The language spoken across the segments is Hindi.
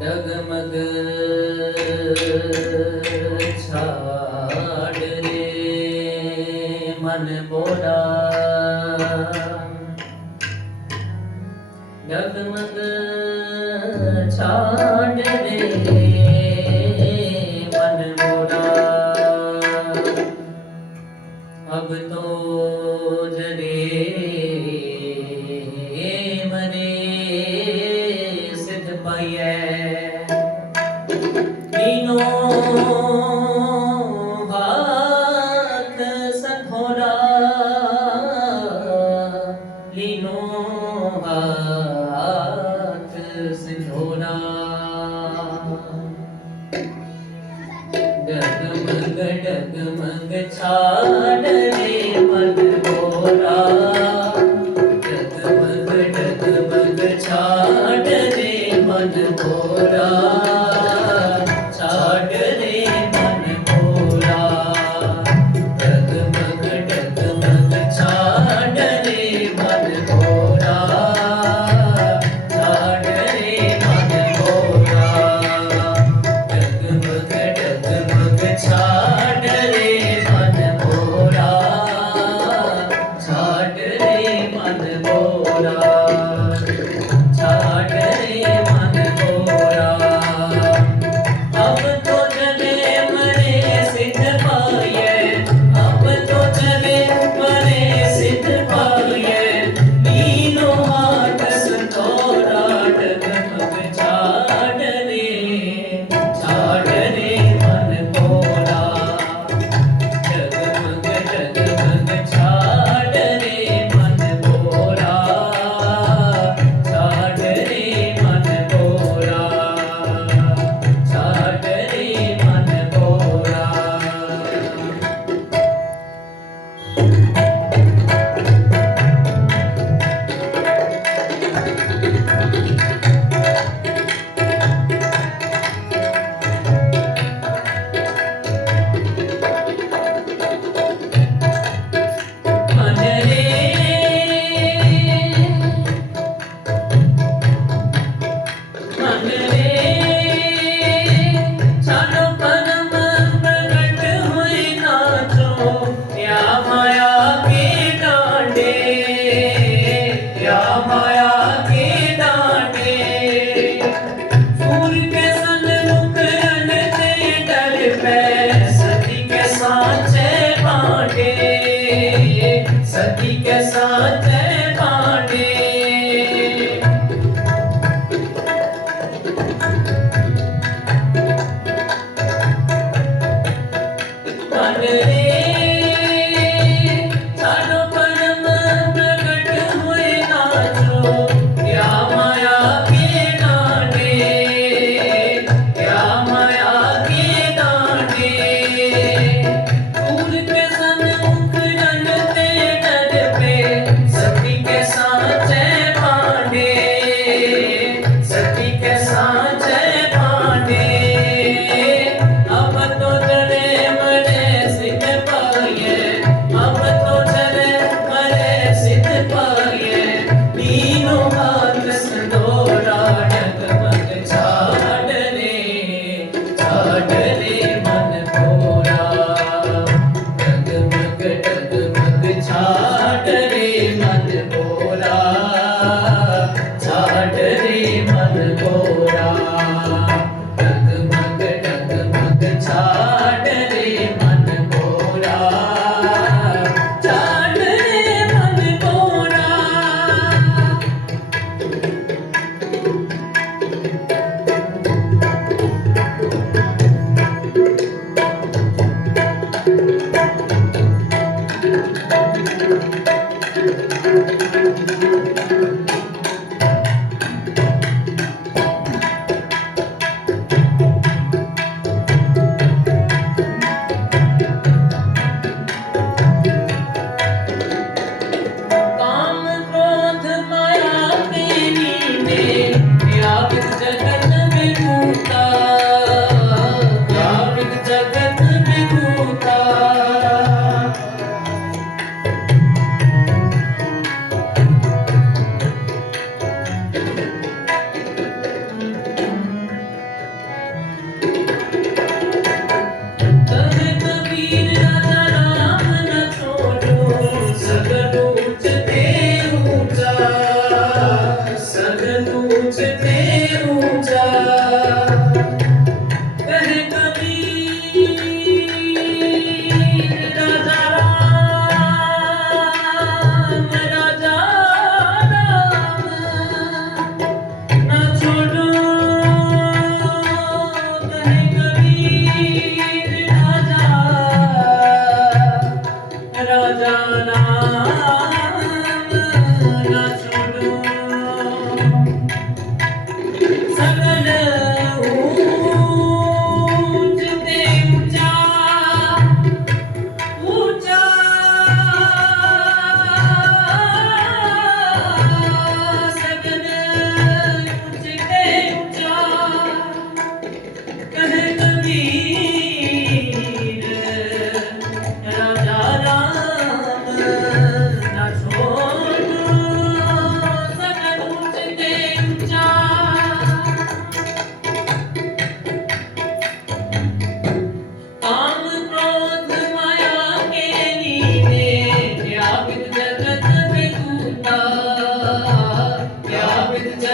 डगमग छाड़ रे मन बोला डगमग छाड़ Good job.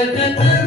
da da da